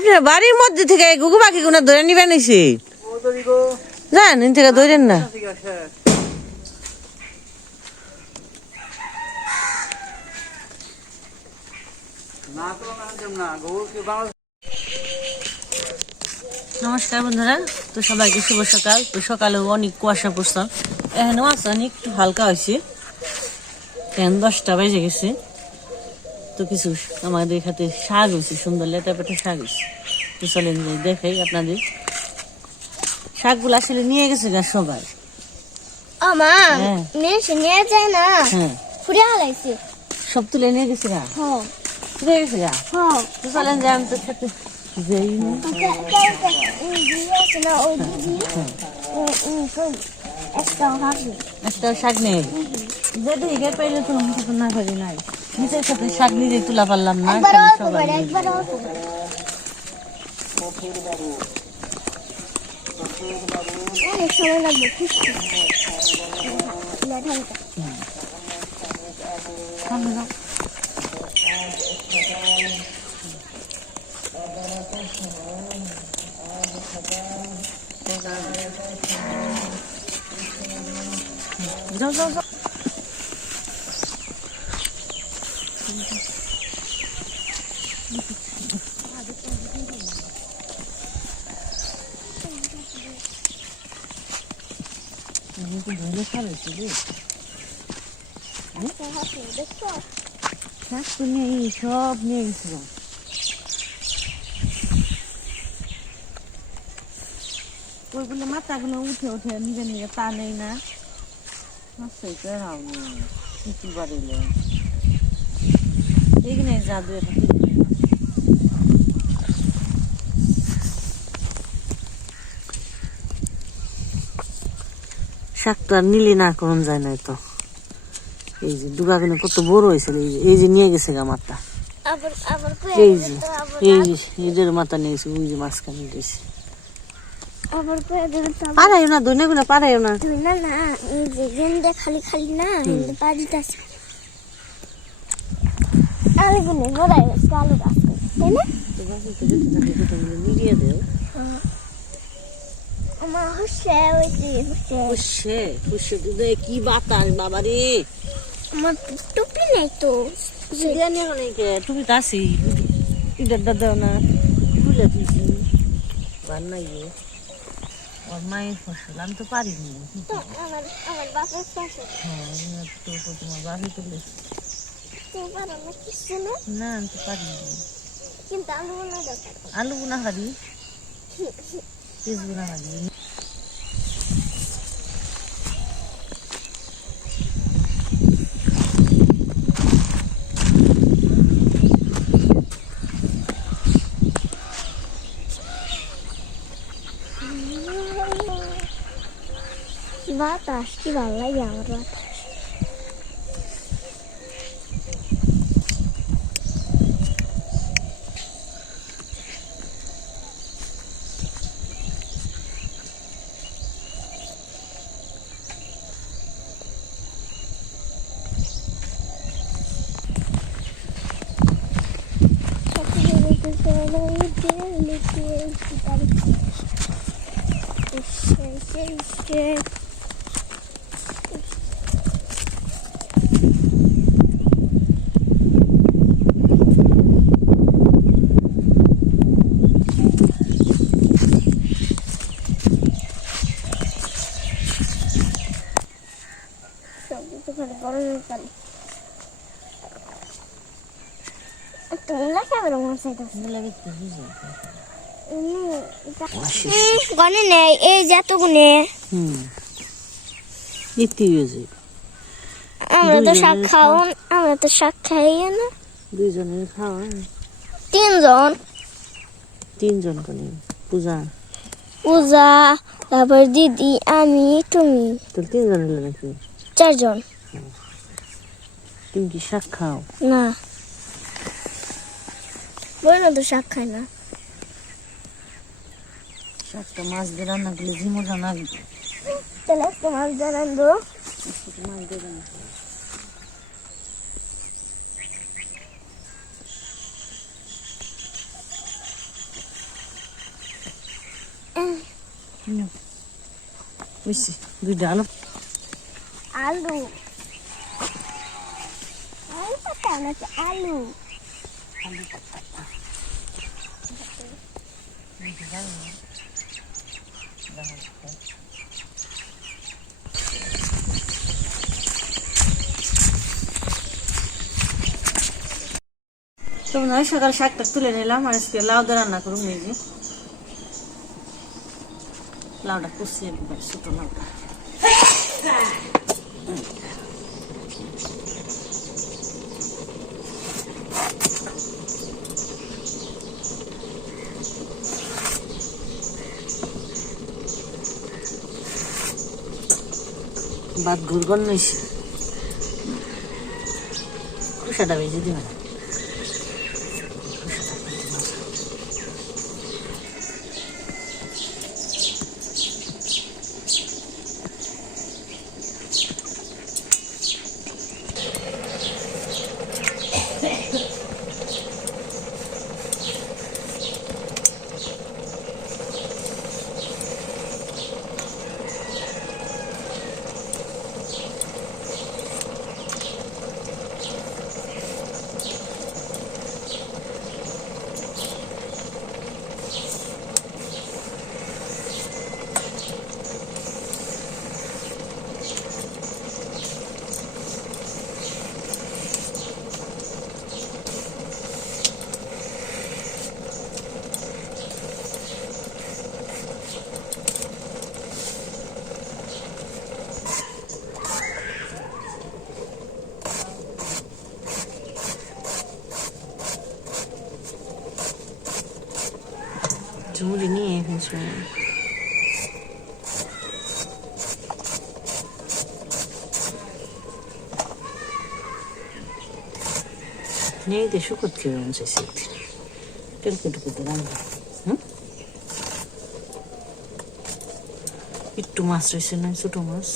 আপনার বাড়ির মধ্যে থেকে গুগু পাখি গুলো ধরে নিবেন এসে ও যান এন থেকে ধরেন না। নমস্কার বন্ধুরা, তো সবাইকে শুভ সকাল। তো সকালেও অনেক কুয়াশা পড়ছে। এখানেও আছে অনেক একটু হালকা হয়েছে। এখন দশটা বেজে গেছে। কিছু আমাদের খাতে শাক হয়েছে সুন্দর লেটা পেটে শাক হয়েছে তো চলেন যাই দেখাই আপনাদের শাকগুলো আসলে নিয়ে গেছে গা সবাই আমা হ্যাঁ। নিয়ে যায় না হ্যাঁ হালাইছে সব তুলে নিয়ে গেছে গা হ তুলে গেছে গা তো চলেন যাই আমি তো খেতে যাই না। না? একটা শাক নেই যদি পাইলে তো না পারি নাই নিজের সাথে শাক নিজে তুলা পারলাম না একবার খালি অল্প সবাই করে মিলে। একবার অল্প করে অনেক সময় লাগবে খুশকি লেখাটা সামনে যাও। যাও যাও যাও আমি তো ধরে ফেলেছি রে একটা হাসি দেখছ শাক তো নেই সব নিয়ে গেছিল ওইগুলো মাথাগুলো উঠে উঠে নিজে নিজে তা নেই না মাছটা কেরাও নেই কিছু বাড়িলে এখানে জাদু এটা শাক তো নিলি না করুন যায় না তো। এই যে দুগাগুলো কত বড় হয়েছিল এই যে- এই যে নিয়ে গেছে গা মাথা। এই যে এই যে এদের মাথা নিয়েছে ওই যে মাঝখানে দেবে পারাইও না ধনে গুলো পারাইও না। না না এই যে গেন্দে খালি খালি না বাড়িতে আছে। আলু গুনে বড়াই গেছে আলু গাছ তাই না? গাছে মিলিয়ে দেও পুষে পুষে দুধে কি বাতাস বাবা রে আমার টুপি নেই তো। তুমি তো আসি ইডারটা দেও না। খুলে দিছি বান্নাই ওর মায়ের ফসল আমি তো পারিনি। তো আমার আমার বাপের পাশে হ্যাঁ তো তোমার বাড়ি তুলে না আমি তো পারিনি। কিন্তু আলু না দরকার। আলু বুনা হারি পিস বুনা হারি বাতাস কি ভালো লাগে আমার বাতাস Shit. তোমরা আমরা তো শাক খাও আমরা তো শাক খাই না দুইজনের খাওয়া তিনজন তিনজন করে পূজা পূজা তারপর দিদি আমি তুমি তোর তিনজন নাকি চারজন তুমি কি শাক খাও না বলল তো শাক খায় না শাকটা মাছ দিয়ে রান্না করলে মজা লাগবে তাহলে একটু মাছ জানান দো মাছ দিয়ে রান্না বুঝছি দুইটা আলো আলু আলু তো নয় সকাল শাকটা তুলে নিলাম আর আজকে লাউ দিয়ে রান্না করুন এই যে লাউটা কুচিয়ে একবার ছোট লাউটা বাদ ঘুরগন নইছে। খুশাটা বেজে দিবে না ঝুমুরি নিয়ে এসেছে নিয়ে দে শুকত খেয়ে মনে চাইছে টেলকে টুকুতে রান্না হুম একটু মাছ রয়েছে না ছোট মাছ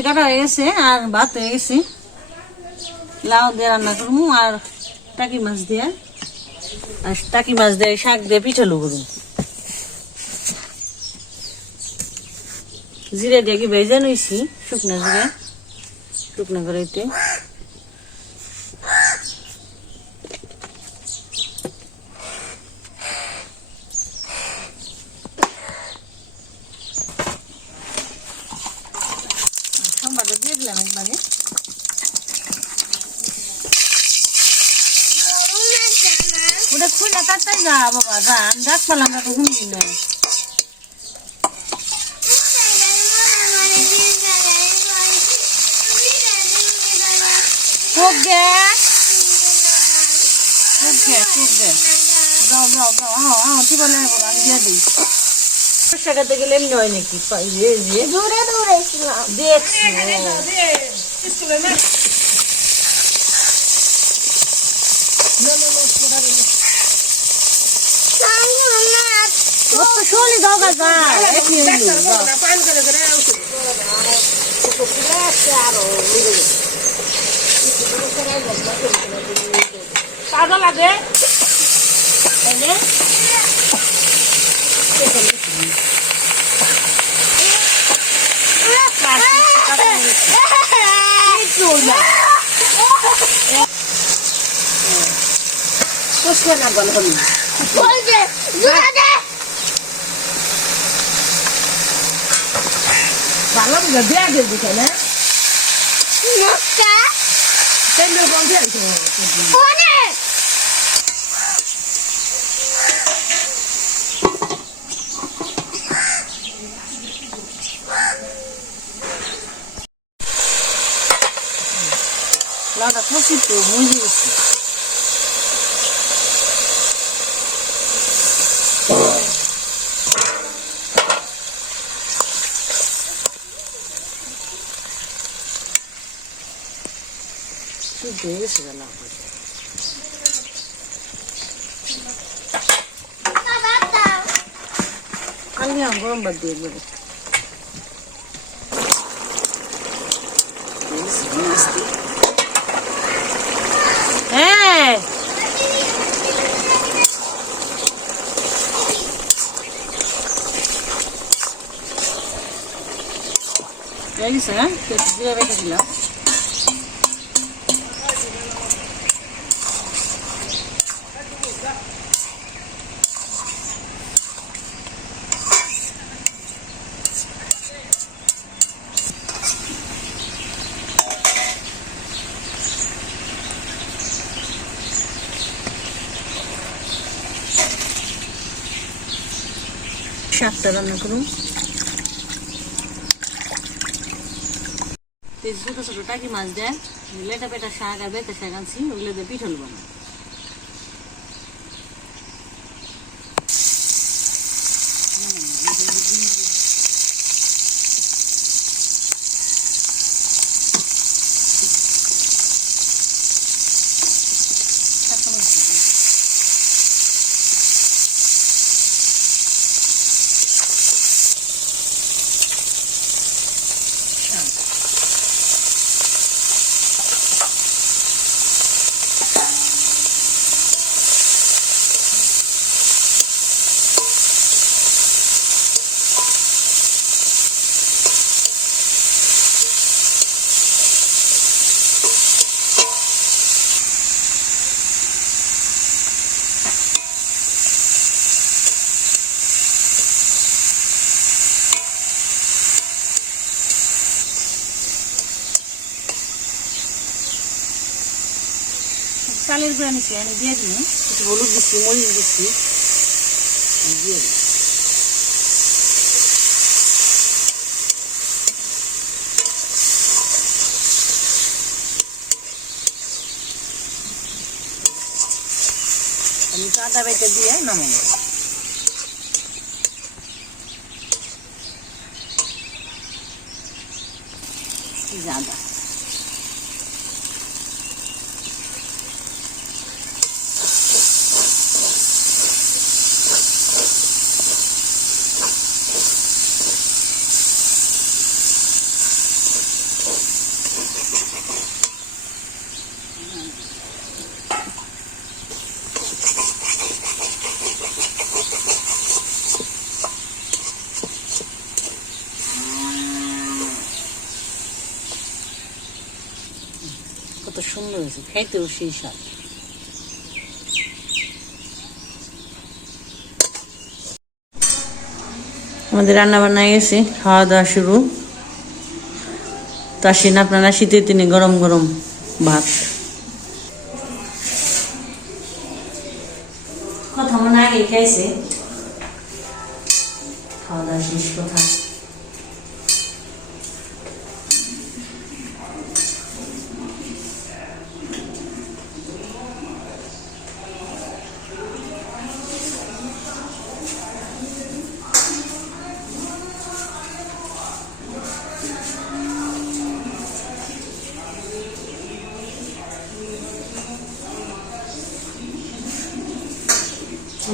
সবজি কাটা হয়ে গেছে আর ভাত হয়ে গেছে লাউ দিয়ে রান্না করব আর টাকি মাছ দিয়ে। আর টাকি মাছ দিয়ে শাক দিয়ে পিঠালু করব জিরে দিয়ে কি ভেজে নইছি শুকনো জিরে, শুকনো করে যা বাবা যা আমি ডাক পেলাম না তো শুনবি না। খুব গে খুব গে খুব গে যাও যাও যাও আহ আহ তুই বলে আমি দিয়ে দিই। সর্ষে গেলে এমনি হয় নাকি? দূরে দূরে দেখছি। ও তো শোনি দাও গা যা একই হইল যাও কাদা লাগে তাইলে কষ্ট না বল হলো বলছে দূরে দে ভালো বুঝা বিয়া দিয়ে দিছে না। নকশা তেলে বন্ধ আছে অনেক লাউটা খুশি তো মুজি গেছে শুদ্ধ হয়ে গেছে গা লাউ বাবা দাও কালি আম গরম বাদ দিয়ে শাকটা রান্না করুন। ছোট ছোট, টাকি মাছ দেয়। লেটা পেটা শাক আর বেতা শাক আনছি, ওগুলো দিয়ে পিঠল বানা চালের গুঁড়া নিচ্ছি আমি দিয়ে দিই। একটু হলুদ দিচ্ছি মরিচ দিচ্ছি দিয়ে দিই। আমি কাদা বেটে দিয়ে নামাবো। জাদা কত সুন্দর হয়েছে খাইতেও সেই স্বাদ আমাদের রান্না বান্না গেছে খাওয়া দাওয়া শুরু। তো আসেন আপনারা শীতের দিনে গরম গরম ভাত। কথা মনে আগে খাইছে। খাওয়া দাওয়া শেষ কথা।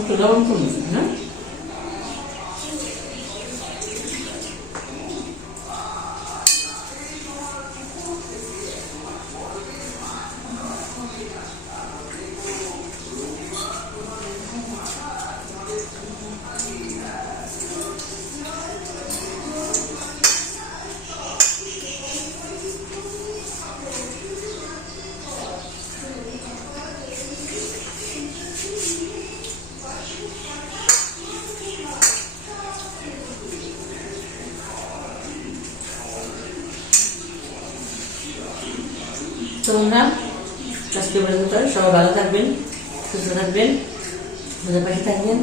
Oturalım konuşun ha? তোমরা আজকে পর্যন্ত সবাই ভালো থাকবেন সুস্থ থাকবেন মজা পাশে থাকবেন